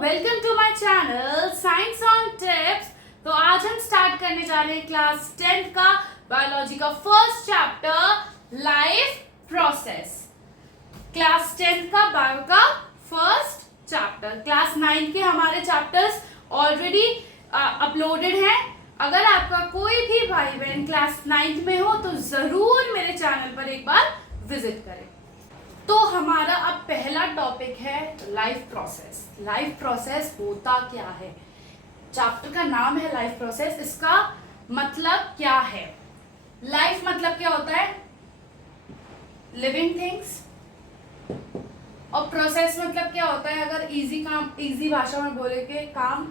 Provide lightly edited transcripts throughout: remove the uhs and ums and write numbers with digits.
Welcome to my channel science on tips. तो आज हम स्टार्ट करने जा रहे हैं क्लास 10th का बायोलॉजी का first chapter life process. Class 10th का बायो का फर्स्ट चैप्टर। क्लास 9 के हमारे चैप्टर्स ऑलरेडी अपलोडेड हैं। अगर आपका कोई भी भाई बहन क्लास 9th में हो तो जरूर मेरे चैनल पर एक बार विजिट करें। तो हमारा अब पहला टॉपिक है लाइफ प्रोसेस। लाइफ प्रोसेस होता क्या है? चैप्टर का नाम है लाइफ प्रोसेस। इसका मतलब क्या है? लाइफ मतलब क्या होता है? Living things. और प्रोसेस मतलब क्या होता है? अगर इजी भाषा में बोले के काम,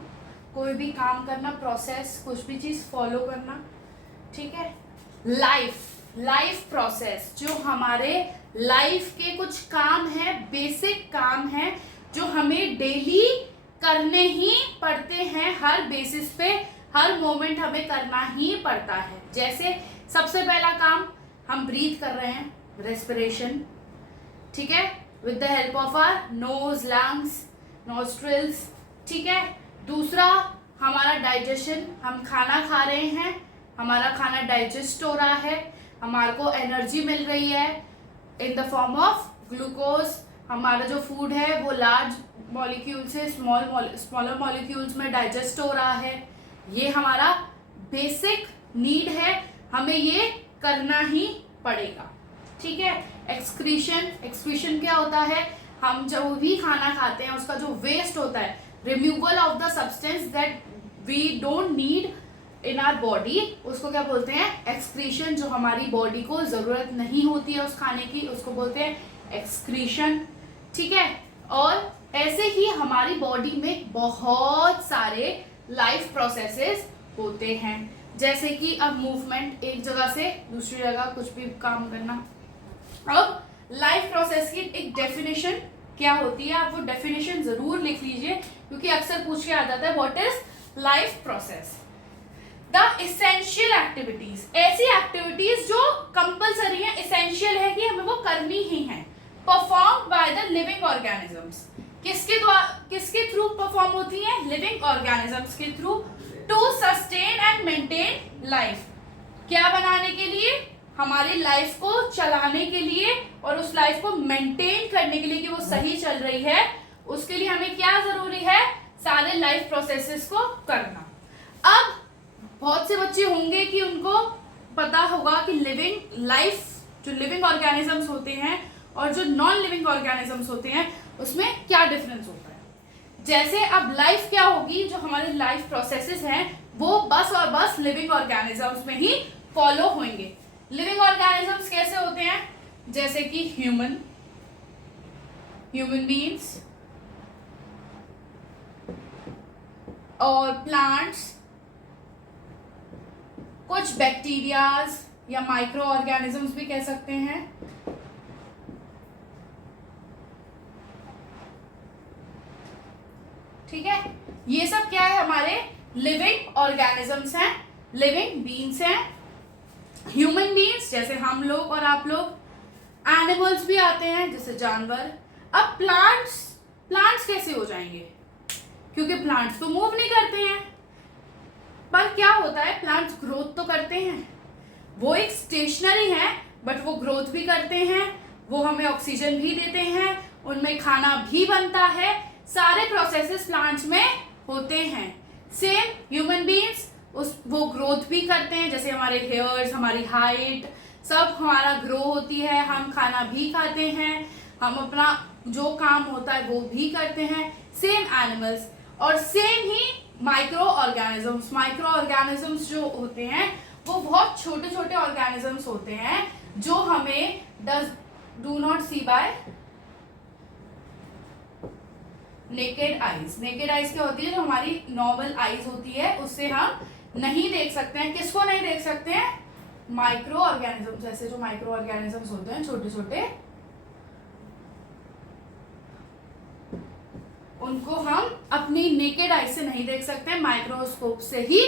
कोई भी काम करना, प्रोसेस, कुछ भी चीज फॉलो करना, ठीक है। लाइफ प्रोसेस जो हमारे लाइफ के कुछ काम है, बेसिक काम है जो हमें डेली करने ही पड़ते हैं। हर बेसिस पे हर मोमेंट हमें करना ही पड़ता है। जैसे सबसे पहला काम हम ब्रीथ कर रहे हैं, रेस्पिरेशन, ठीक है, with the help of our nose, lungs, nostrils, ठीक है। दूसरा हमारा डाइजेशन, हम खाना खा रहे हैं, हमारा खाना डाइजेस्ट हो रहा है, हमारे को एनर्जी मिल रही है in the form of glucose. हमारा जो फूड है वो लार्ज मॉलिक्यूल से स्मॉलर मॉलिक्यूल्स में डाइजेस्ट हो रहा है। ये हमारा बेसिक नीड है, हमें ये करना ही पड़ेगा, ठीक है। एक्सक्रीशन क्या होता है? हम जब भी खाना खाते हैं उसका जो वेस्ट होता है, removal of the substance that we don't need in our body, उसको क्या बोलते हैं? एक्सक्रीशन। जो हमारी बॉडी को जरूरत नहीं होती है उस खाने की, उसको बोलते हैं एक्सक्रीशन, ठीक है। और ऐसे ही हमारी बॉडी में बहुत सारे लाइफ प्रोसेसेस होते हैं, जैसे कि अब मूवमेंट, एक जगह से दूसरी जगह कुछ भी काम करना। अब लाइफ प्रोसेस की एक डेफिनेशन क्या होती है, आप वो डेफिनेशन जरूर लिख लीजिए क्योंकि अक्सर पूछ के आ जाता है what is life process. The essential activities, ऐसी एक्टिविटीज जो कंपल्सरी है, इसेंशियल है कि हमें वो करनी ही है, perform by the living organisms. किसके थ्रू परफॉर्म होती है? लिविंग ऑर्गेनिजम्स के through, to sustain and maintain life. क्या बनाने के लिए? हमारी लाइफ को चलाने के लिए और उस लाइफ को मेंटेन करने के लिए कि वो सही चल रही है, उसके लिए हमें क्या जरूरी है? सारे लाइफ प्रोसेसेस को करना। अब बहुत से बच्चे होंगे कि उनको पता होगा कि जो लिविंग ऑर्गेनिजम्स होते हैं और जो नॉन लिविंग ऑर्गेनिजम्स होते हैं उसमें क्या डिफरेंस होता है। जैसे अब लाइफ क्या होगी, जो हमारे लाइफ प्रोसेसेस हैं वो बस और बस लिविंग ऑर्गेनिजम्स में ही फॉलो होंगे। लिविंग ऑर्गेनिजम्स कैसे होते हैं? जैसे कि ह्यूमन बीइंग्स और प्लांट्स, कुछ बैक्टीरियाज या माइक्रो ऑर्गेनिजम्स भी कह सकते हैं, ठीक है। ये सब क्या है? हमारे लिविंग ऑर्गेनिजम्स हैं, लिविंग बीइंग्स हैं। ह्यूमन बीइंग्स जैसे हम लोग और आप लोग, एनिमल्स भी आते हैं जैसे जानवर। अब प्लांट्स कैसे हो जाएंगे? क्योंकि प्लांट्स तो मूव नहीं करते हैं, पर क्या होता है, प्लांट्स ग्रोथ तो करते हैं। वो एक स्टेशनरी है बट वो ग्रोथ भी करते हैं, वो हमें ऑक्सीजन भी देते हैं, उनमें खाना भी बनता है, सारे प्रोसेसेस प्लांट्स में होते हैं। सेम ह्यूमन बीइंग्स, वो ग्रोथ भी करते हैं, जैसे हमारे हेयर्स, हमारी हाइट, सब हमारा ग्रो होती है, हम खाना भी खाते हैं, हम अपना जो काम होता है वो भी करते हैं। Same animals. और सेम ही माइक्रो ऑर्गेनिजम्स जो होते हैं वो बहुत छोटे छोटे ऑर्गेनिजम्स होते हैं जो हमें do not see by naked eyes क्या होती है? जो हमारी नॉर्मल आइज होती है उससे हम नहीं देख सकते हैं। किसको नहीं देख सकते हैं? Micro organisms. जैसे जो माइक्रो ऑर्गेनिजम्स होते हैं छोटे छोटे, उनको हम अपनी नेकेड आई से नहीं देख सकते हैं, माइक्रोस्कोप से ही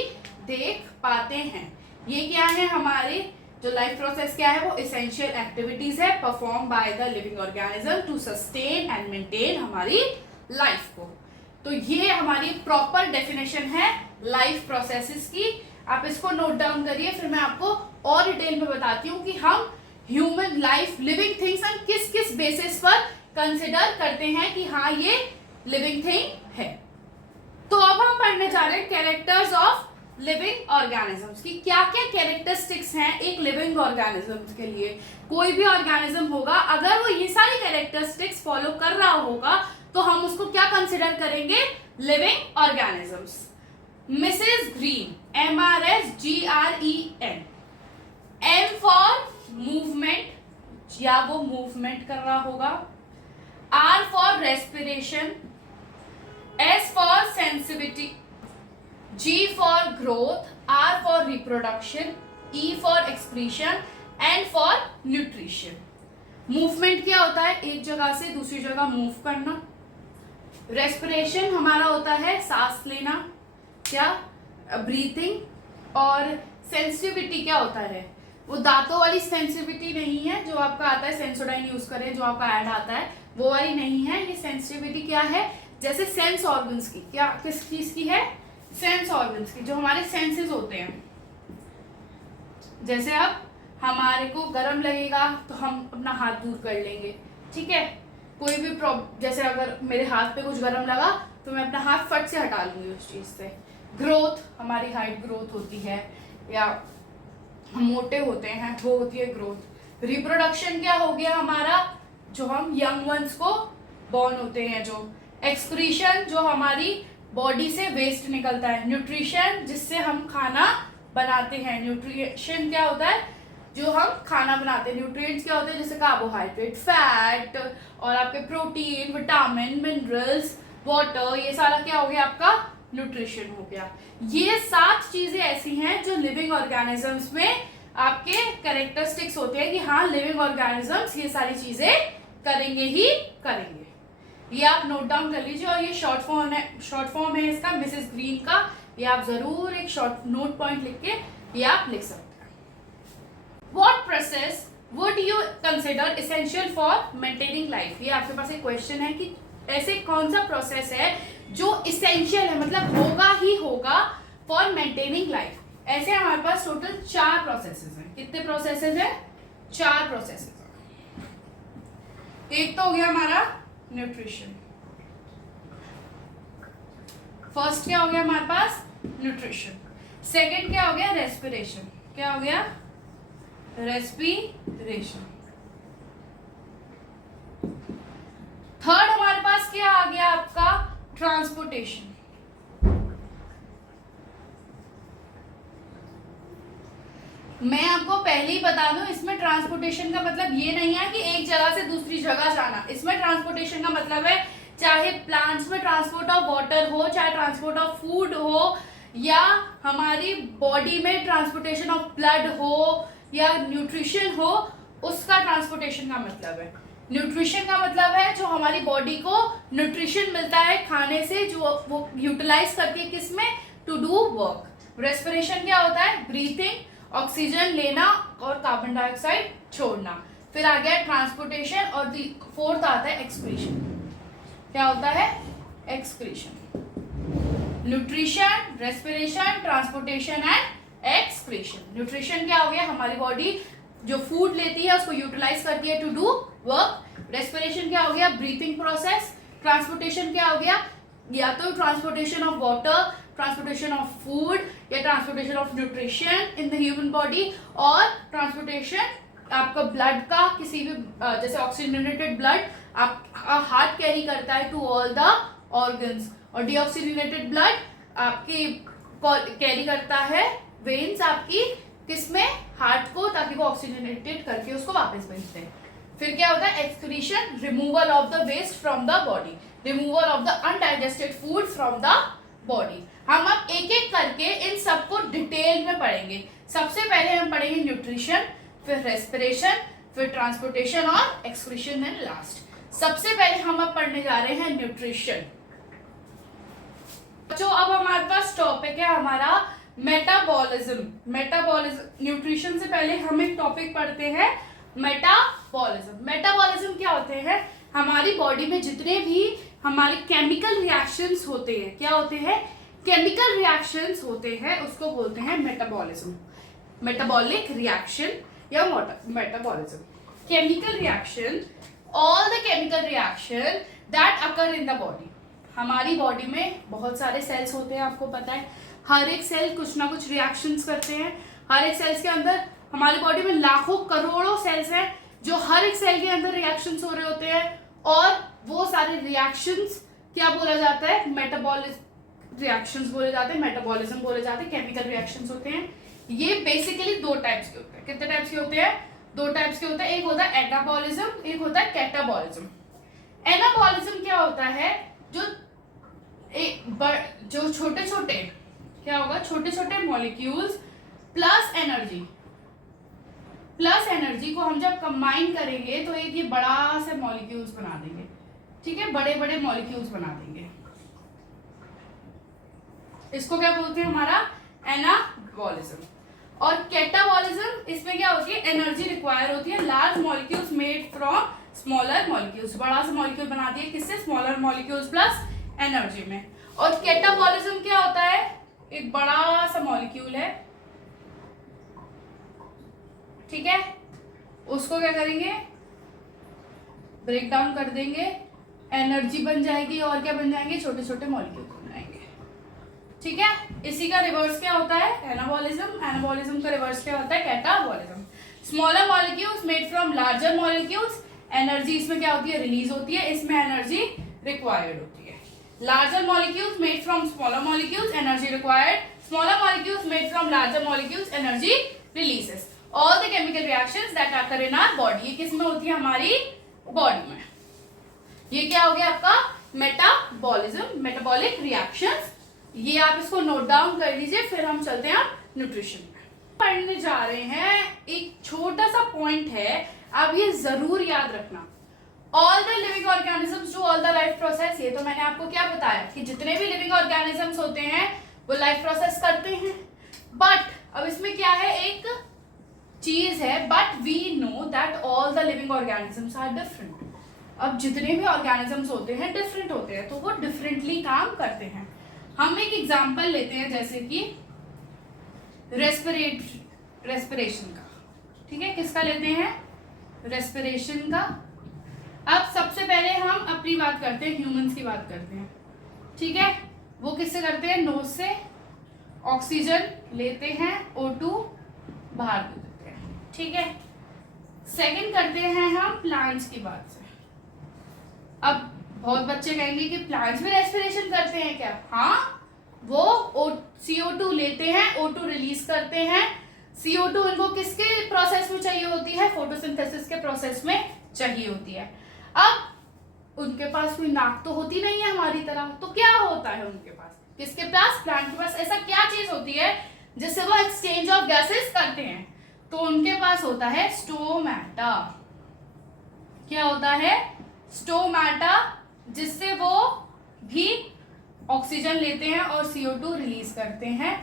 देख पाते हैं। ये क्या है? हमारे जो लाइफ प्रोसेस क्या है? वो इसेंशियल एक्टिविटीज है, perform by the living organism to sustain and maintain हमारी लाइफ को। तो ये हमारी प्रॉपर डेफिनेशन है लाइफ प्रोसेसेस की। आप इसको नोट डाउन करिए, फिर मैं आपको और डिटेल में बताती हूँ कि हम ह्यूमन लाइफ लिविंग थिंग्स हम किस किस बेसिस पर कंसिडर करते हैं कि हाँ ये लिविंग थिंग है। तो अब हम पढ़ने जा रहे हैं कैरेक्टर्स ऑफ लिविंग ऑर्गेनिजम्स की क्या क्या कैरेक्टरिस्टिक्स हैं एक लिविंग ऑर्गेनिजम्स के लिए। कोई भी ऑर्गेनिज्म होगा अगर वो ये सारी कैरेक्टरिस्टिक्स फॉलो कर रहा होगा तो हम उसको क्या कंसिडर करेंगे, living organisms. Mrs green, MRSGREN, M for movement, या वो मूवमेंट कर रहा होगा। R for respiration, S for sensitivity, G for growth, R for reproduction, E for excretion, N for nutrition. Movement क्या होता है, एक जगह से दूसरी जगह मूव करना। रेस्पिरेशन हमारा होता है सांस लेना, क्या, ब्रीथिंग। और सेंसिटिविटी क्या होता है, वो दांतों वाली सेंसिटिविटी नहीं है जो आपका आता है सेंसोडाइन यूज करें जो आपका ऐड आता है, वो वाली नहीं है। ये सेंसिटिविटी क्या है, जैसे सेंस ऑर्गन्स की, क्या किस चीज की है, सेंस ऑर्गन्स की, जो हमारे सेंसेस होते हैं। जैसे अब हमारे को गर्म लगेगा तो हम अपना हाथ दूर कर लेंगे, ठीक है। कोई भी प्रॉब्लम, जैसे अगर मेरे हाथ पे कुछ गर्म लगा तो मैं अपना हाथ फट से हटा लूंगी उस चीज से। ग्रोथ, हमारी हाइट ग्रोथ होती है, या हम मोटे होते हैं, वो होती है ग्रोथ। रिप्रोडक्शन क्या हो गया हमारा, जो हम यंग वंस को बॉर्न होते हैं। जो एक्सक्रीशन, जो हमारी बॉडी से वेस्ट निकलता है। न्यूट्रिशन, जिससे हम खाना बनाते हैं। न्यूट्रिशन क्या होता है, जो हम खाना बनाते हैं। न्यूट्रिएंट्स क्या होते हैं, जैसे कार्बोहाइड्रेट, फैट, और आपके प्रोटीन, विटामिन, मिनरल्स, वाटर, ये सारा क्या हो गया आपका न्यूट्रिशन हो गया। ये 7 चीजें ऐसी हैं जो लिविंग ऑर्गेनिजम्स में आपके कैरेक्टरिस्टिक्स होते हैं कि हाँ लिविंग ऑर्गेनिजम्स ये सारी चीजें करेंगे ही करेंगे। ये आप नोट डाउन कर लीजिए, और ये शॉर्ट फॉर्म है इसका मिसेस ग्रीन का। ये आप जरूर एक शॉर्ट नोट पॉइंट लिख के ये आप लिख सकते हैं। What process would you consider essential for maintaining life? ये आपके पास एक क्वेश्चन है कि ऐसे कौन सा प्रोसेस है जो इसेंशियल है, मतलब होगा ही होगा फॉर मेंटेनिंग लाइफ। ऐसे हमारे पास टोटल 4 प्रोसेसेस हैं। कितने प्रोसेसेस हैं, 4 प्रोसेसेस। एक तो हो गया हमारा न्यूट्रिशन। फर्स्ट क्या हो गया हमारे पास, न्यूट्रिशन। सेकंड क्या हो गया, रेस्पिरेशन। क्या हो गया, रेस्पिरेशन। थर्ड हमारे पास क्या आ गया आपका, ट्रांसपोर्टेशन। मैं आपको पहले ही बता दूं, इसमें ट्रांसपोर्टेशन का मतलब ये नहीं है कि एक जगह से दूसरी जगह जाना। इसमें ट्रांसपोर्टेशन का मतलब है चाहे प्लांट्स में ट्रांसपोर्ट ऑफ वाटर हो, चाहे ट्रांसपोर्ट ऑफ फूड हो, या हमारी बॉडी में ट्रांसपोर्टेशन ऑफ ब्लड हो, या न्यूट्रिशन हो, उसका ट्रांसपोर्टेशन का मतलब है। न्यूट्रिशन का मतलब है जो हमारी बॉडी को न्यूट्रिशन मिलता है खाने से, जो वो यूटिलाइज करती है किसमें, टू डू वर्क। रेस्पिरेशन क्या होता है, ब्रीथिंग, ऑक्सीजन लेना और कार्बन डाइऑक्साइड छोड़ना। फिर आ गया ट्रांसपोर्टेशन, और फोर्थ आता है एक्सक्रीशन। क्या होता है, excretion. Nutrition, respiration, transportation and excretion. Nutrition क्या हो गया, हमारी बॉडी जो फूड लेती है उसको यूटिलाइज करती है टू डू वर्क। रेस्पिरेशन क्या हो गया, ब्रीथिंग प्रोसेस। ट्रांसपोर्टेशन क्या हो गया, या तो transportation of water, transportation of food, या transportation of nutrition in the human body, और ट्रांसपोर्टेशन आपका ब्लड का, किसी भी जैसे ऑक्सीजनेटेड ब्लड आपका हार्ट कैरी करता है टू ऑल द ऑर्गन्स, और डीऑक्सीजनेटेड ब्लड आपकी कैरी करता है वेन्स आपकी किसमें, हार्ट को, ताकि वो ऑक्सीजनेटेड करके उसको वापस भेजते हैं। फिर क्या होता है, excretion, removal of the waste from the body, removal of the undigested food from the body. हम अब एक एक करके इन सबको डिटेल में पढ़ेंगे। सबसे पहले हम पढ़ेंगे न्यूट्रिशन, फिर रेस्पिरेशन, फिर ट्रांसपोर्टेशन और एक्सक्रीशन एंड लास्ट। सबसे पहले हम अब पढ़ने जा रहे हैं न्यूट्रिशन। बच्चों अब हमारे पास टॉपिक है हमारा मेटाबॉलिज्म। मेटाबॉलिज्म, न्यूट्रिशन से पहले हम एक टॉपिक पढ़ते हैं मेटाबॉलिज्म। मेटाबॉलिज्म क्या होते हैं, हमारी बॉडी में जितने भी हमारे केमिकल रिएक्शंस होते हैं, क्या होते हैं, केमिकल रिएक्शंस होते हैं, उसको बोलते हैं मेटाबॉलिज्म, मेटाबॉलिक रिएक्शन या metabolism. Chemical reaction, all the chemical reaction that occur in the body. हमारी बॉडी में बहुत सारे सेल्स होते हैं, आपको पता है, हर एक सेल कुछ ना कुछ रिएक्शंस करते हैं। हर एक सेल्स के अंदर हमारी बॉडी में लाखों करोड़ों सेल्स हैं जो हर एक सेल के अंदर रिएक्शंस हो रहे होते हैं, और वो सारे रिएक्शंस क्या बोला जाता है, मेटाबॉलिक रिएक्शंस बोले जाते हैं, मेटाबॉलिज्म बोले जाते हैं, केमिकल रिएक्शंस होते हैं। ये बेसिकली दो टाइप्स के होते हैं। कितने टाइप्स के होते हैं, दो टाइप्स के होते हैं। एक होता है एनाबॉलिज्म, एक होता है कैटाबॉलिज्म। एनाबॉलिज्म क्या होता है, जो छोटे छोटे क्या होगा, छोटे छोटे मॉलिक्यूल्स प्लस एनर्जी को हम जब कंबाइन करेंगे तो एक ये बड़ा सा मॉलिक्यूल्स बना देंगे, ठीक है, बड़े बड़े मॉलिक्यूल्स बना देंगे। इसको क्या बोलते हैं, हमारा एनाबॉलिज्म। और कैटाबॉलिज्म, इसमें क्या होती है, एनर्जी रिक्वायर होती है, large molecules made from smaller molecules, बड़ा सा मॉलिक्यूल बना दिए, किससे, स्मॉलर मॉलिक्यूल्स प्लस एनर्जी में। और कैटाबॉलिज्म क्या होता है, एक बड़ा सा मॉलिक्यूल है, ठीक है, उसको क्या करेंगे, ब्रेक डाउन कर देंगे, एनर्जी बन जाएगी, और क्या बन जाएंगे, छोटे छोटे मॉलिक्यूल बन जाएंगे, ठीक है। इसी का रिवर्स क्या होता है, एनाबॉलिज्म। एनाबॉलिज्म का रिवर्स क्या होता है, catabolism. Smaller molecules made from larger molecules, energy इसमें क्या होती है, रिलीज होती है, इसमें एनर्जी रिक्वायर्ड होती है। Larger molecules made from smaller molecules, energy required. Smaller molecules made from larger molecules, energy releases. All the chemical reactions that occur in our body, ये किस में होती है, हमारी बॉडी में। ये क्या हो गया आपका मेटाबॉलिज्म, मेटाबॉलिक रिएक्शंस। ये आप इसको नोट डाउन कर लीजिए, फिर हम चलते हैं न्यूट्रिशन में। पढ़ने जा रहे हैं, एक छोटा सा पॉइंट है, आप ये जरूर याद रखना। All the living organisms do all the life process. ये तो मैंने आपको क्या बताया कि जितने भी लिविंग ऑर्गेनिजम्स होते हैं वो लाइफ प्रोसेस करते हैं, बट अब इसमें क्या है, एक चीज है, but we know that all the living organisms are different. अब जितने भी ऑर्गेनिजम्स होते हैं डिफरेंट होते हैं, तो वो डिफरेंटली काम करते हैं। हम एक एग्जांपल लेते हैं, जैसे कि रेस्पिरेशन का, ठीक है, किसका लेते हैं, रेस्पिरेशन का। अब सबसे पहले हम अपनी बात करते हैं, ह्यूमंस की बात करते हैं, ठीक है। वो किससे करते हैं, नोज से ऑक्सीजन लेते हैं, O2 बाहर दे देते हैं, ठीक है। सेकंड करते हैं हम प्लांट्स की बात से। अब बहुत बच्चे कहेंगे कि प्लांट्स भी रेस्पिरेशन करते हैं क्या, हाँ, वो CO2 लेते हैं, O2 रिलीज करते हैं। CO2 इनको किसके प्रोसेस में चाहिए होती है, फोटोसिंथेसिस के प्रोसेस में चाहिए होती है। अब उनके पास कोई नाक तो होती नहीं है हमारी तरह, तो क्या होता है उनके पास, किसके पास, प्लांट के पास ऐसा क्या चीज होती है जिससे वो एक्सचेंज ऑफ गैसेस करते हैं, तो उनके पास होता है स्टोमेटा। क्या होता है, स्टोमेटा, जिससे वो भी ऑक्सीजन लेते हैं और CO2 रिलीज करते हैं।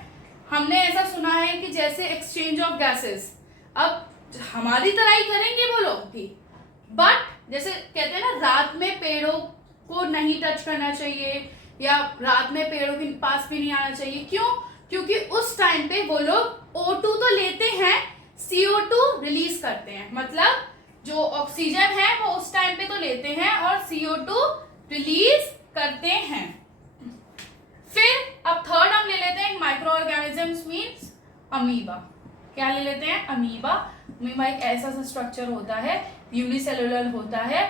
हमने ऐसा सुना है कि जैसे एक्सचेंज ऑफ गैसेस, अब हमारी तरह ही करेंगे वो लोग भी, बट जैसे कहते हैं ना, रात में पेड़ों को नहीं टच करना चाहिए, या रात में पेड़ों के पास भी नहीं आना चाहिए, क्यों, क्योंकि उस टाइम पे वो लोग O2 तो लेते हैं, CO2 रिलीज करते हैं, मतलब जो ऑक्सीजन है वो उस टाइम पे तो लेते हैं और CO2 रिलीज करते हैं। फिर अब थर्ड हम ले लेते हैं माइक्रो ऑर्गेनिजम्स, मीन्स अमीबा। क्या ले लेते हैं, अमीबा। अमीबा एक ऐसा सा स्ट्रक्चर होता है, यूनिसेलुलर होता है,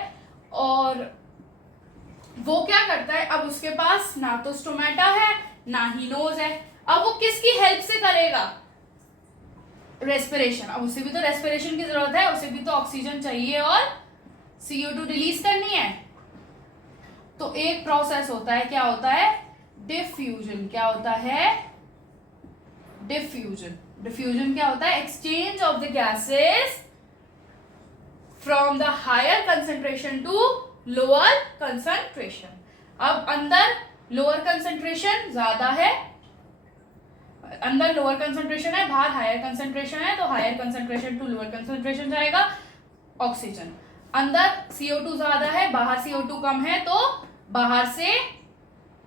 और वो क्या करता है, अब उसके पास ना तो स्टोमेटा है ना ही नोज है, अब वो किसकी हेल्प से करेगा, रेस्पिरेशन। अब उसे भी तो रेस्पिरेशन की जरूरत है, उसे भी तो ऑक्सीजन चाहिए और CO2 रिलीज करनी है। तो एक प्रोसेस होता है, क्या होता है, डिफ्यूजन। क्या होता है, डिफ्यूजन। डिफ्यूजन क्या होता है, exchange of the gases from the higher concentration to lower concentration. अब अंदर लोअर कंसेंट्रेशन ज्यादा है, अंदर लोअर कंसेंट्रेशन है, बाहर हायर कंसेंट्रेशन है, तो higher concentration to lower concentration जाएगा ऑक्सीजन। अंदर CO2 ज्यादा है, बाहर CO2 कम है, तो बाहर से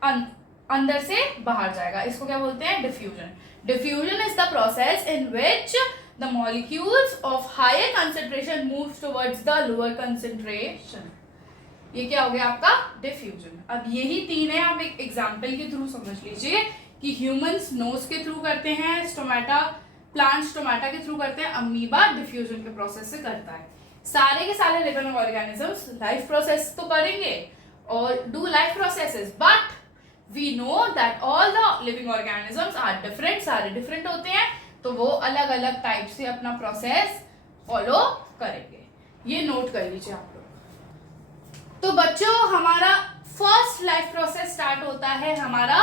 अंदर से बाहर जाएगा, इसको क्या बोलते हैं? Diffusion. Diffusion is the process in which the molecules of higher concentration move towards the lower concentration. ये क्या हो गया आपका? डिफ्यूजन. अब यही तीन है, आप एक एग्जाम्पल के थ्रू समझ लीजिए कि ह्यूमंस नोज के थ्रू करते हैं, स्टोमेटा प्लांट स्टोमेटा के थ्रू करते हैं, अमीबा डिफ्यूजन के प्रोसेस से करता है. सारे के सारे लिविंग ऑर्गेनिजम्स लाइफ प्रोसेस तो करेंगे और do life processes, but we know that all the living organisms are different. सारे डिफरेंट होते हैं, तो वो अलग अलग टाइप से अपना प्रोसेस फॉलो करेंगे. ये नोट कर लीजिए आप लोग. तो बच्चों, हमारा फर्स्ट लाइफ प्रोसेस स्टार्ट होता है हमारा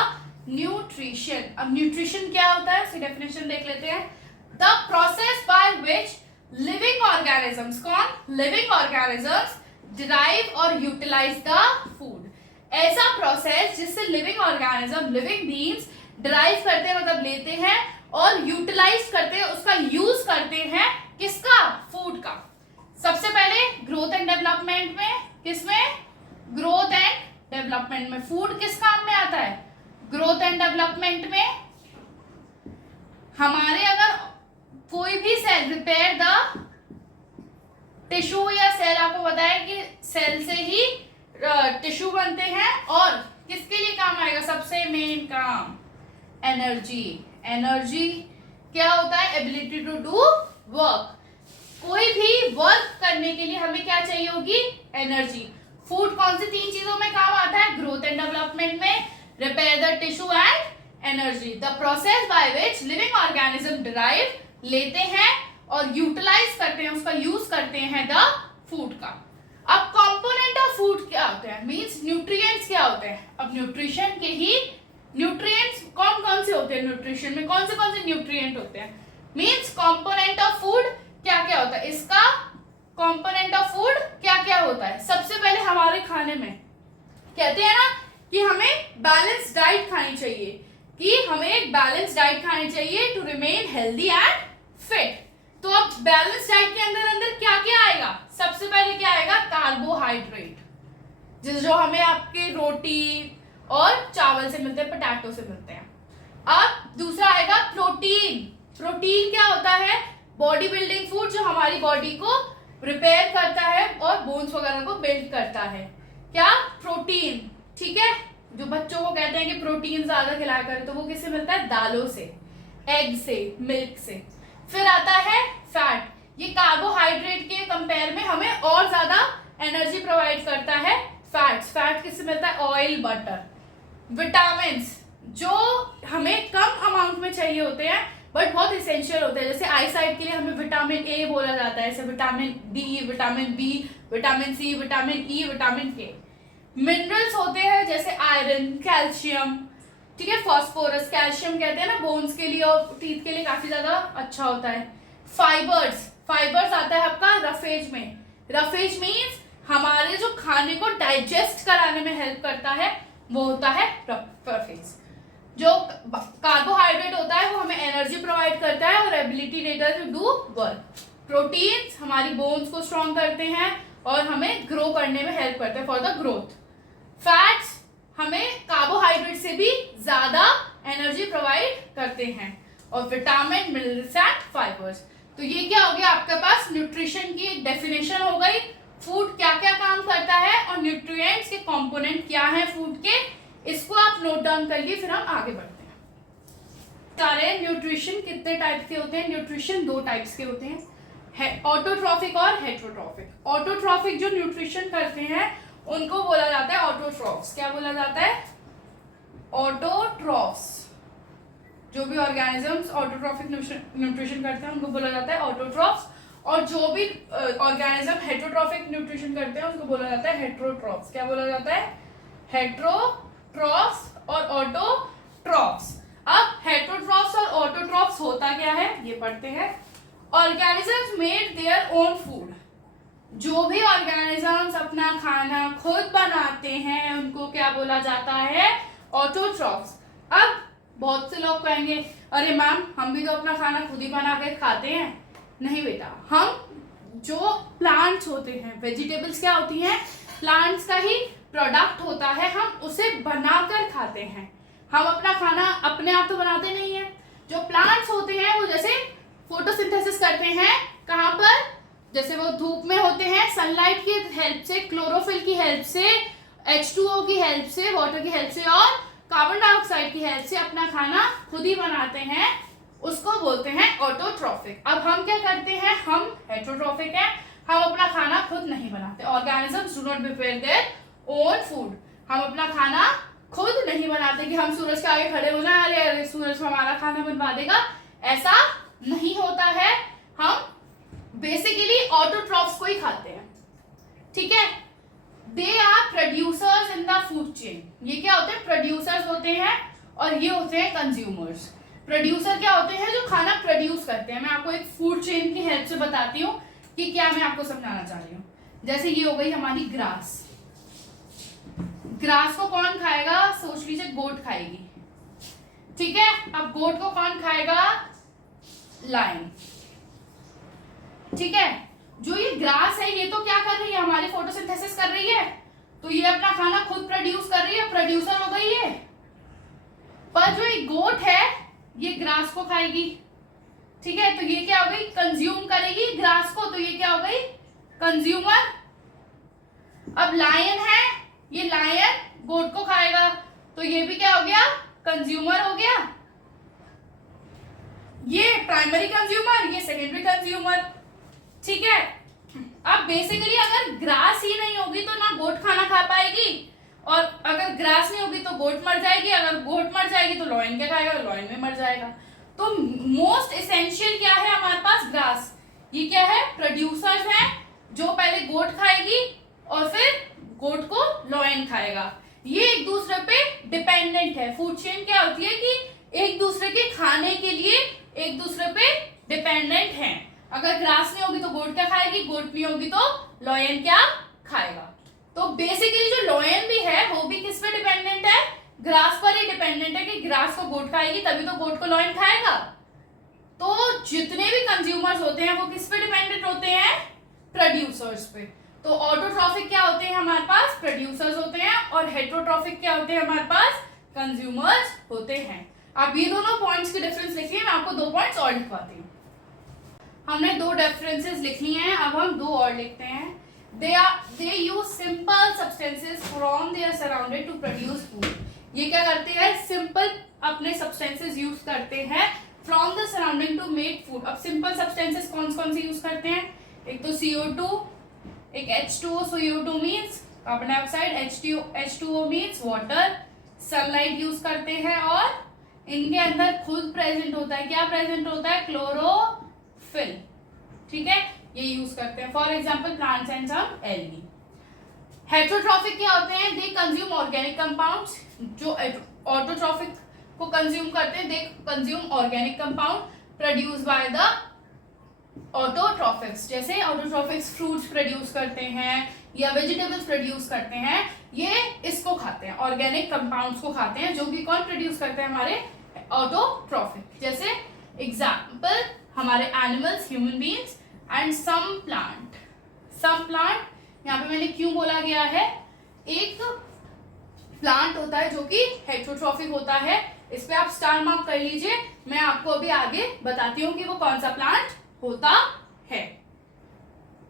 न्यूट्रिशन. अब न्यूट्रिशन क्या होता है, इसकी डेफिनेशन देख लेते हैं. The process by which living organisms, कौन? लिविंग ऑर्गेनिजम्स डिराइव और यूटिलाइज द फूड. ऐसा प्रोसेस जिससे living organism, living beings derive करते हैं, मतलब लेते हैं और यूटिलाइज करते हैं, उसका यूज करते हैं. किसका? फूड का. सबसे पहले ग्रोथ एंड डेवलपमेंट में, किसमें? ग्रोथ एंड डेवलपमेंट में. फूड किस काम में आता है? ग्रोथ एंड डेवलपमेंट में. हमारे अगर कोई भी सेल रिपेयर द टिश्यू या सेल, आपको पता है कि सेल से ही टिश्यू बनते हैं, और किसके लिए काम आएगा? सबसे मेन काम एनर्जी. एनर्जी क्या होता है? Ability to do work. कोई भी वर्क करने के लिए हमें क्या चाहिए होगी? एनर्जी. फूड कौन सी तीन चीजों में काम आता है? ग्रोथ एंड डेवलपमेंट में, repair the tissue and energy. The process by which living organism derive, लेते हैं और यूटिलाइज करते हैं, उसका यूज करते हैं द फूड का. अब कंपोनेंट ऑफ फूड क्या होते हैं? मींस न्यूट्रिएंट्स क्या होते हैं? अब न्यूट्रिशन के ही न्यूट्रिएंट्स कौन कौन से होते हैं? न्यूट्रिशन में कौन से न्यूट्रिएंट होते हैं? मींस कंपोनेंट ऑफ फूड क्या क्या होता है? इसका कंपोनेंट ऑफ फूड क्या क्या होता है? सबसे पहले हमारे खाने में कहते हैं ना कि हमें बैलेंस डाइट खानी चाहिए, कि हमें एक बैलेंस डाइट खानी चाहिए to remain healthy and fit. तो अब बैलेंस डाइट के अंदर अंदर क्या क्या आएगा? सबसे पहले क्या आएगा? कार्बोहाइड्रेट, जो हमें आपके रोटी और चावल से मिलते हैं, पोटैटो से मिलते हैं. अब दूसरा आएगा प्रोटीन. प्रोटीन क्या होता है? बॉडी बिल्डिंग फूड, जो हमारी बॉडी को रिपेयर करता है और बोन्स वगैरह को बिल्ड करता है. क्या? प्रोटीन. ठीक है. जो बच्चों को कहते हैं कि प्रोटीन ज्यादा खिलाया करें, तो वो किससे मिलता है? दालों से, एग से, मिल्क से. फिर आता है फैट. ये कार्बोहाइड्रेट के कंपेयर में हमें और ज्यादा एनर्जी प्रोवाइड करता है फैट्स. फैट किससे मिलता है? Oil, butter. विटामिन्स, जो हमें कम अमाउंट में चाहिए होते हैं बट बहुत इसेंशियल होते हैं. जैसे आई साइट के लिए हमें विटामिन ए बोला जाता है, जैसे vitamin D, vitamin B, vitamin C, vitamin E, vitamin K. Minerals होते हैं जैसे आयरन, कैल्शियम, ठीक है, फास्फोरस. कैल्शियम कहते हैं ना बोन्स के लिए और टीथ के लिए काफी ज्यादा अच्छा होता है. फाइबर्स, फाइबर्स आता है आपका रफेज में. रफेज मीन्स हमारे जो खाने को डाइजेस्ट कराने में हेल्प करता है, वो होता है रफेज. जो कार्बोहाइड्रेट होता है वो हमें एनर्जी प्रोवाइड करता है और एबिलिटी देता है टू डू वर्क. प्रोटीन्स हमारी बोन्स को स्ट्रॉन्ग करते हैं और हमें ग्रो करने में हेल्प करते हैं फॉर द ग्रोथ. फैट्स हमें कार्बोहाइड्रेट से भी ज्यादा एनर्जी प्रोवाइड करते हैं. और विटामिन, मिनरल्स एंड फाइबर्स. तो ये क्या हो गया आपके पास? न्यूट्रिशन की एक डेफिनेशन हो गई. फूड क्या क्या काम करता है और न्यूट्रिएंट्स के कंपोनेंट क्या हैं फूड के, इसको आप नोट डाउन कर लिए. फिर हम आगे बढ़ते हैं. सारे न्यूट्रिशन कितने टाइप के होते हैं? न्यूट्रिशन दो टाइप्स के होते हैं, ऑटोट्रॉफिक और हेटेरोट्रॉफिक. ऑटोट्रॉफिक जो न्यूट्रिशन करते हैं उनको बोला जाता है ऑटोट्रॉफ्स. क्या बोला जाता है? ऑटोट्रॉफ्स. जो भी ऑर्गेनिजम्स ऑटोट्रॉफिक न्यूट्रिशन करते हैं उनको बोला जाता है ऑटोट्रॉफ्स. और जो भी ऑर्गेनिज्म हेटेरोट्रॉफिक न्यूट्रिशन करते हैं उसको बोला जाता है हेटेरोट्रॉफ्स. क्या बोला जाता है? हेटेरोट्रॉफ्स और ऑटोट्रॉफ्स. अब हेटेरोट्रॉफ्स और ऑटोट्रॉफ्स होता क्या है ये पढ़ते हैं. Organisms made their own food. जो भी ऑर्गेनिजम्स अपना खाना खुद बनाते हैं उनको क्या बोला जाता है? ऑटोट्रॉफ्स. अब बहुत से लोग कहेंगे अरे मैम हम भी तो अपना खाना खुद ही बना के खाते हैं. नहीं बेटा, हम जो प्लांट्स होते हैं, वेजिटेबल्स क्या होती हैं? प्लांट्स का ही प्रोडक्ट होता है हम उसे बनाकर खाते हैं। हम अपना खाना अपने आप तो बनाते नहीं है। जो प्लांट्स होते हैं वो जैसे फोटोसिंथेसिस करते हैं, कहाँ पर, जैसे वो धूप में होते हैं, सनलाइट की हेल्प से, क्लोरोफिल की हेल्प से, H2O की हेल्प से, वाटर की हेल्प से और कार्बन डाइऑक्साइड की हेल्प से अपना खाना खुद ही बनाते हैं, उसको बोलते हैं ऑटोट्रॉफिक। अब हम क्या करते हैं, हम हेटरोट्रॉफिक हैं, हम अपना खाना खुद नहीं बनाते। Organisms do not prepare their own food. हम अपना खाना खुद नहीं बनाते कि हम सूरज के आगे खड़े हो जाए, अरे अरे सूरज हमारा खाना बनवा देगा, ऐसा नहीं होता है। हम बेसिकली ऑटोट्रॉफ्स को ही खाते हैं, ठीक है। They are producers in the food chain. ये क्या होते हैं, प्रोड्यूसर्स होते हैं और ये होते हैं कंज्यूमर्स। प्रोड्यूसर क्या होते हैं, जो खाना प्रोड्यूस करते हैं। मैं आपको एक फूड चेन की हेल्प से बताती हूँ कि क्या मैं आपको समझाना चाह रही हूँ। जैसे ये हो गई हमारी ग्रास। ग्रास को कौन खाएगा, सोच लीजिए गोट खाएगी, ठीक है। अब गोट को कौन खाएगा, लायन, ठीक है। जो ये ग्रास है ये तो क्या कर रही है, हमारी फोटोसिंथेसिस कर रही है, तो ये अपना खाना खुद प्रोड्यूस कर रही है, प्रोड्यूसर हो गई है। पर जो ये गोट है ये ग्रास को खाएगी, ठीक है, तो ये क्या हो गई, कंज्यूम करेगी ग्रास को, तो ये क्या हो गई, कंज्यूमर। अब लायन है, ये लायन गोट को खाएगा, तो ये भी क्या हो गया, कंज्यूमर हो गया। ये प्राइमरी कंज्यूमर, ये सेकेंडरी कंज्यूमर, ठीक है। अब बेसिकली अगर ग्रास ही नहीं होगी तो ना गोट खाना खा पाएगी, और अगर ग्रास नहीं होगी तो गोट मर जाएगी, अगर गोट मर जाएगी तो लॉयन क्या खाएगा, लॉयन में मर जाएगा। तो मोस्ट एसेंशियल क्या है हमारे पास, ग्रास। ये क्या है, प्रोड्यूसर्स हैं, जो पहले गोट खाएगी और फिर गोट को लॉयन खाएगा। ये एक दूसरे पे डिपेंडेंट है। फूड चेन क्या होती है कि एक दूसरे के खाने के लिए एक दूसरे पे डिपेंडेंट हैं। अगर ग्रास नहीं होगी तो गोट क्या खाएगी, गोट नहीं होगी तो लॉयन क्या खाएगा। तो बेसिकली जो लॉयन भी है वो भी किस पे डिपेंडेंट है, ग्रास पर ही डिपेंडेंट है कि ग्रास को गोट खाएगी तभी तो गोट को लॉयन खाएगा। तो जितने भी कंज्यूमर्स होते हैं वो किस पे डिपेंडेंट होते हैं, प्रोड्यूसर्स पे। तो ऑटोट्रॉफिक क्या होते हैं हमारे पास, प्रोड्यूसर्स होते हैं, और हेटरोट्रॉफिक क्या होते हैं हमारे पास, कंज्यूमर्स होते हैं। आप ये दोनों पॉइंट्स की डिफरेंस लिखिए, मैं आपको 2 पॉइंट्स और लिखवाती हूँ। हमने 2 डिफरेंसेस लिख लिए हैं, अब हम 2 और लिखते हैं। they use simple substances from their surrounding to produce food। ये क्या करते हैं, सिंपल अपने सब्सटेंसेस यूज करते हैं from the surrounding to make food. अब सिंपल सब्सटेंसेस कौन कौन से यूज करते हैं, एक तो CO2, एक H2O, CO2 means carbon dioxide, H2O means water, sunlight use करते हैं, और इनके अंदर खुद प्रेजेंट होता है, क्या प्रेजेंट होता है, क्लोरोफिल, ठीक है, ये यूज करते हैं। For example plants and some algae. Heterotrophic क्या होते हैं, दे कंज्यूम ऑर्गेनिक कंपाउंड्स। जो ऑटोट्रॉफिक को कंज्यूम करते हैं, they consume organic compound produce by the autotrophics. जैसे ऑटोट्रॉफिक्स फ्रूट्स प्रोड्यूस करते हैं या वेजिटेबल्स प्रोड्यूस करते हैं, ये इसको खाते हैं, ऑर्गेनिक कंपाउंड्स को खाते हैं, जो कि कौन प्रोड्यूस करते हैं, हमारे ऑटोट्रॉफिक। जैसे एग्जाम्पल हमारे animals, human beings and some plant. Some plant यहाँ पे मैंने क्यों बोला गया है, एक प्लांट होता है जो कि हेटरोट्रॉफिक होता है, इस पे आप स्टार मार्क कर लीजिए, मैं आपको अभी आगे बताती हूँ कि वो कौन सा प्लांट होता है।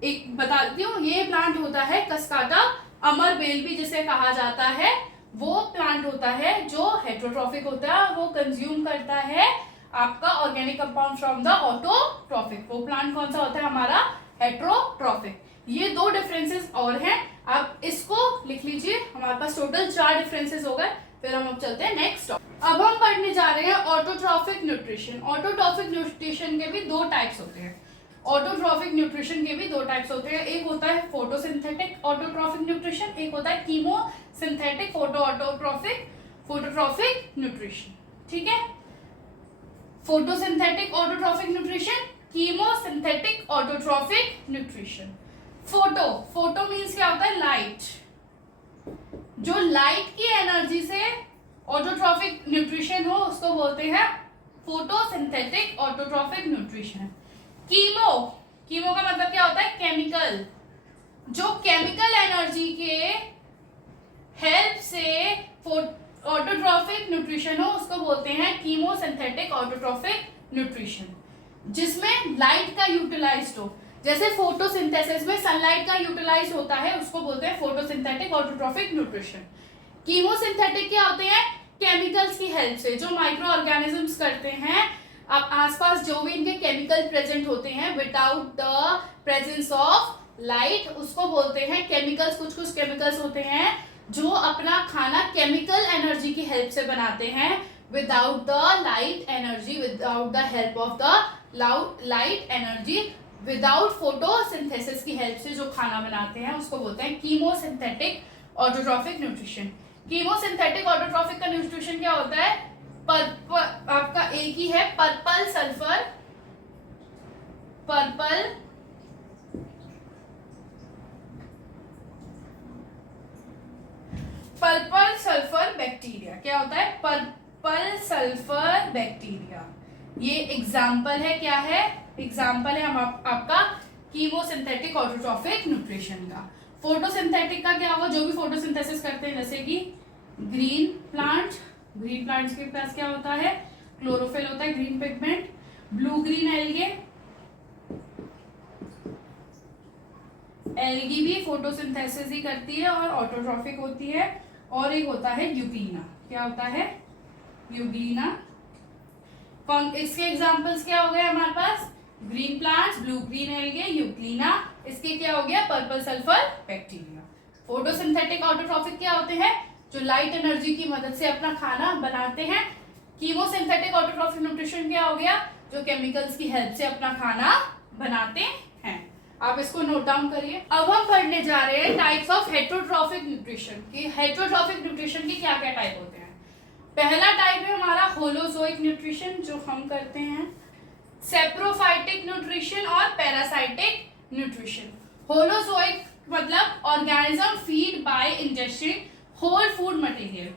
एक बताती हूँ, ये प्लांट होता है कस्काटा अमर बेल भी जिसे कहा जाता है, वो प्लांट होता है जो हेटरोट्रॉफिक होता है, वो कंज्यूम करता है आपका organic compound from the autotrophic. वो प्लांट कौन सा होता है, हमारा हेटरोट्रॉफिक। ये 2 डिफरेंसेस और हैं, आप इसको लिख लीजिए। हमारे पास टोटल 4 डिफरेंसेस हो गए। फिर हम अब चलते हैं नेक्स्ट। अब हम पढ़ने जा रहे हैं ऑटोट्रॉफिक न्यूट्रिशन। ऑटोट्रॉफिक न्यूट्रिशन के भी 2 टाइप्स होते हैं। ऑटोट्रॉफिक न्यूट्रिशन के भी 2 टाइप्स होते हैं, एक होता है फोटोसिंथेटिक ऑटोट्रॉफिक न्यूट्रिशन, एक होता है कीमोसिंथेटिक फोटोट्रॉफिक न्यूट्रिशन, ठीक है। Photosynthetic autotrophic nutrition, chemosynthetic autotrophic nutrition. Photo means क्या होता है, लाइट। जो लाइट की एनर्जी से ऑटोट्रॉफिक न्यूट्रिशन हो उसको बोलते हैं फोटोसिंथेटिक ऑटोट्रॉफिक न्यूट्रिशन। कीमो का मतलब क्या होता है, केमिकल। जो केमिकल एनर्जी के हेल्प से ऑटोट्रॉफिक न्यूट्रिशन हो उसको बोलते हैं कीमोसिंथेटिक ऑटोट्रॉफिक न्यूट्रिशन, जिसमें लाइट का यूटिलाइज्ड हो, जैसे फोटोसिंथेसिस में सनलाइट का यूटिलाइज होता है उसको बोलते हैं फोटोसिंथेटिक ऑटोट्रॉफिक न्यूट्रिशन। कीमोसिंथेटिक क्या होते हैं? केमिकल्स की हेल्प से जो माइक्रो ऑर्गेनिजम्स करते हैं, अब आसपास जो भी इनके केमिकल प्रेजेंट होते हैं without the presence of light, उसको बोलते हैं केमिकल्स। कुछ कुछ केमिकल्स होते हैं जो अपना खाना केमिकल एनर्जी की हेल्प से बनाते हैं without the light energy, without the help of the light energy, without photosynthesis की हेल्प से जो खाना बनाते हैं उसको बोलते हैं chemosynthetic autotrophic nutrition. Chemosynthetic autotrophic का न्यूट्रिशन क्या होता है? आपका एक ही है पर्पल सल्फर बैक्टीरिया। क्या होता है? Purple sulphur bacteria. ये एग्जाम्पल है, क्या है? एग्जाम्पल है हम आपका कीमोसिंथेटिक ऑटोट्रॉफिक न्यूट्रिशन का। फोटोसिंथेटिक का क्या होगा? जो भी फोटोसिंथेसिस करते हैं, जैसे कि ग्रीन प्लांट्स के पास क्या होता है? क्लोरोफिल होता है, green pigment. Blue green algae भी फोटोसिंथेसिस ही करती है और ऑटोट्रॉफिक होती है। और एक होता है यूग्लिना। क्या होता है? यूग्लिना। इसके एग्जांपल्स क्या हो गए हमारे पास? Green plants, blue green algae, euglena. इसके क्या हो गया? Purple sulphur bacteria. Photosynthetic autotrophic क्या होते हैं? जो लाइट एनर्जी की मदद से अपना खाना बनाते हैं। कीमोसिंथेटिक ऑटोट्रॉफिक न्यूट्रिशन क्या हो गया? जो केमिकल्स की हेल्प से अपना खाना बनाते हैं। आप इसको नोट डाउन करिए। अब हम पढ़ने जा रहे हैं टाइप्स ऑफ हेटेरोट्रॉफिक न्यूट्रिशन की। हेटेरोट्रॉफिक न्यूट्रिशन के क्या क्या टाइप होते हैं? पहला टाइप है हमारा होलोजोइक न्यूट्रिशन, जो हम करते हैं। सेप्रोफाइटिक न्यूट्रिशन और पैरासाइटिक न्यूट्रिशन। होलोजोइक मतलब organism feed by ingesting whole food material,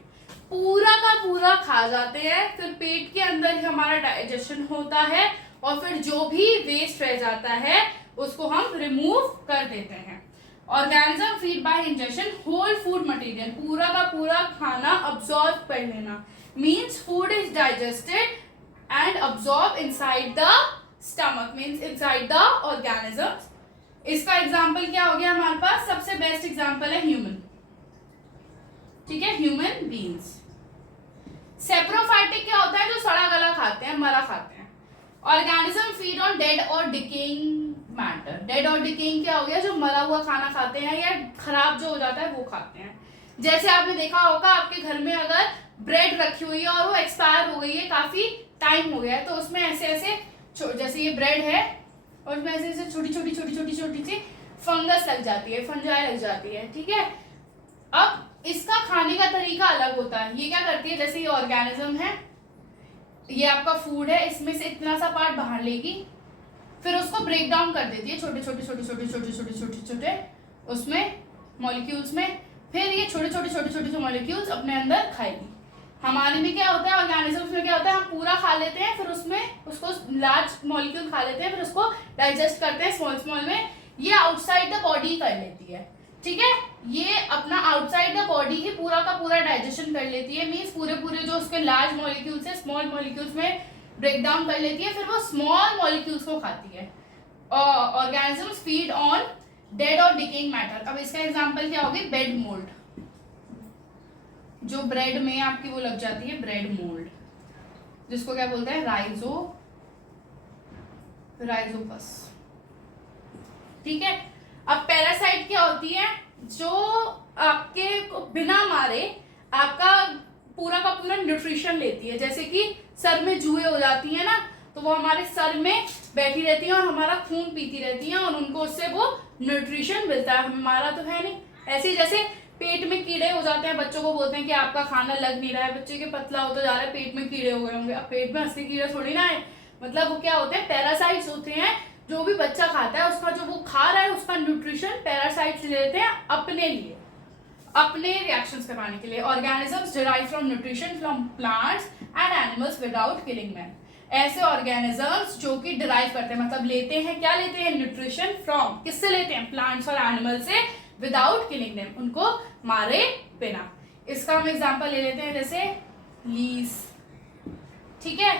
पूरा का पूरा खा जाते हैं, फिर पेट के अंदर ही हमारा डाइजेशन होता है और फिर जो भी वेस्ट रह जाता है उसको हम रिमूव कर देते हैं। Organism feed by injection whole food material, पूरा का पूरा खाना अब्सॉर्ब कर लेना, means food is digested and absorb inside the stomach, means inside the organisms। इसका एग्जाम्पल क्या हो गया हमारे पास? सबसे बेस्ट एग्जाम्पल है ह्यूमन, ठीक है, ह्यूमन बींग्स। सेप्रोफाइटिक क्या होता है? जो सड़ा गला खाते हैं, मरा खाते हैं। ऑर्गेनिज्म फीड ऑन डेड और डिकेइंग मैटर। डेड और डिकेइंग क्या हो गया? जो मरा हुआ खाना खाते हैं या खराब जो हो जाता है वो खाते हैं। जैसे आपने देखा होगा आपके घर में अगर ब्रेड रखी हुई है और वो एक्सपायर हो गई है, काफी टाइम हो गया है, तो उसमें ऐसे ऐसे जैसे ये ब्रेड है और उसमें ऐसे ऐसे छोटी छोटी सी फंगस लग जाती है, फंजाई लग जाती है, ठीक है। अब इसका खाने का तरीका अलग होता है। ये क्या करती है? जैसे ये ऑर्गेनिज्म है, ये आपका फूड है, इसमें से इतना सा पार्ट बाहर लेगी, फिर उसको ब्रेक डाउन कर देती है छोटे छोटे उसमें मॉलिक्यूल्स में, फिर ये छोटे मॉलिक्यूल्स अपने अंदर खाएगी। हमारे में क्या होता है? ऑर्गेनिजम्स में क्या होता है? हम पूरा खा लेते हैं, फिर उसमें उसको लार्ज मॉलिक्यूल खा लेते हैं, फिर उसको डाइजेस्ट करते हैं स्मॉल में। ये आउटसाइड द बॉडी कर लेती है, ठीक है। ये अपना आउटसाइड द बॉडी ही पूरा का पूरा डाइजेशन कर लेती है, मीन्स पूरे जो उसके लार्ज मॉलिक्यूल्स है स्मॉल मॉलिक्यूल्स में ब्रेक डाउन कर लेती है, फिर वो स्मॉल मॉलिक्यूल्स को खाती है। ऑर्गेनिजम्स फीड ऑन डेड और डिकेइंग मैटर। अब इसका एग्जांपल क्या होगी? बेड मोल्ड, जो ब्रेड में आपकी वो लग जाती है, ब्रेड मोल्ड, जिसको क्या बोलते हैं? राइजोपस, ठीक है। अब पैरासाइट क्या होती है? जो आपके बिना मारे आपका पूरा का पूरा न्यूट्रिशन लेती है। जैसे कि सर में जुएं हो जाती है ना, तो वो हमारे सर में बैठी रहती है और हमारा खून पीती रहती है और उनको उससे वो न्यूट्रिशन मिलता है। हमारा तो है नहीं। ऐसे जैसे पेट में कीड़े हो जाते हैं, बच्चों को बोलते हैं कि आपका खाना लग नहीं रहा है, बच्चे के पतला होता जा रहा है, पेट में कीड़े हो गए होंगे। अब पेट में असली कीड़े थोड़ी ना है, मतलब वो क्या होते हैं? पैरासाइट्स होते हैं। जो भी बच्चा खाता है उसका जो वो खा रहा है उसका न्यूट्रिशन पैरासाइट्स लेते हैं अपने लिए, अपने रिएक्शंस करवाने के लिए। Organisms derive from nutrition from plants and animals without killing them. ऐसे ऑर्गेनिजम्स जो कि डिराइव करते हैं, मतलब लेते हैं, क्या लेते हैं? न्यूट्रिशन फ्रॉम, किससे लेते हैं? प्लांट्स और एनिमल से, विदाउट किलिंग देम, उनको मारे बिना। इसका हम एग्जांपल ले लेते हैं, जैसे लीज, ठीक है।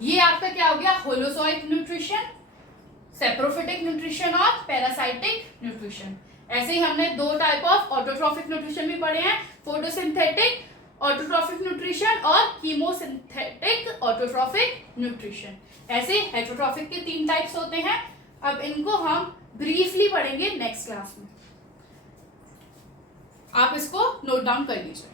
ये आपका क्या हो गया, होलोजोइक न्यूट्रिशन, सेप्रोफिटिक न्यूट्रिशन और पैरासाइटिक न्यूट्रिशन। ऐसे ही हमने दो टाइप ऑफ ऑटोट्रॉफिक न्यूट्रिशन भी पढ़े हैं, फोटोसिंथेटिक ऑटोट्रॉफिक न्यूट्रिशन और कीमोसिंथेटिक ऑटोट्रॉफिक न्यूट्रिशन। ऐसे हेटरोट्रॉफिक के 3 टाइप्स होते हैं। अब इनको हम ब्रीफली पढ़ेंगे नेक्स्ट क्लास में, आप इसको नोट डाउन कर लीजिए।